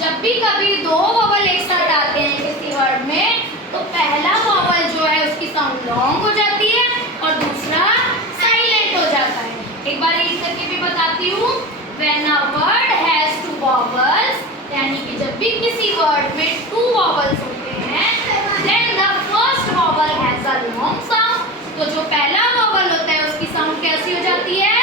जब भी कभी दो वॉवल एक साथ आते हैं किसी वर्ड में तो पहला वॉवल जो है उसकी साउंड लॉन्ग हो जाती है और दूसरा साइलेंट हो जाता है। एक बार रीड करके भी बताती हूँ। When a word has two vowels, यानी कि जब भी किसी वर्ड में टू वॉवल्स होते हैं, then the first vowel has a long sound, तो जो पहला वॉवल होता है उसकी साउंड कैसी हो जाती है?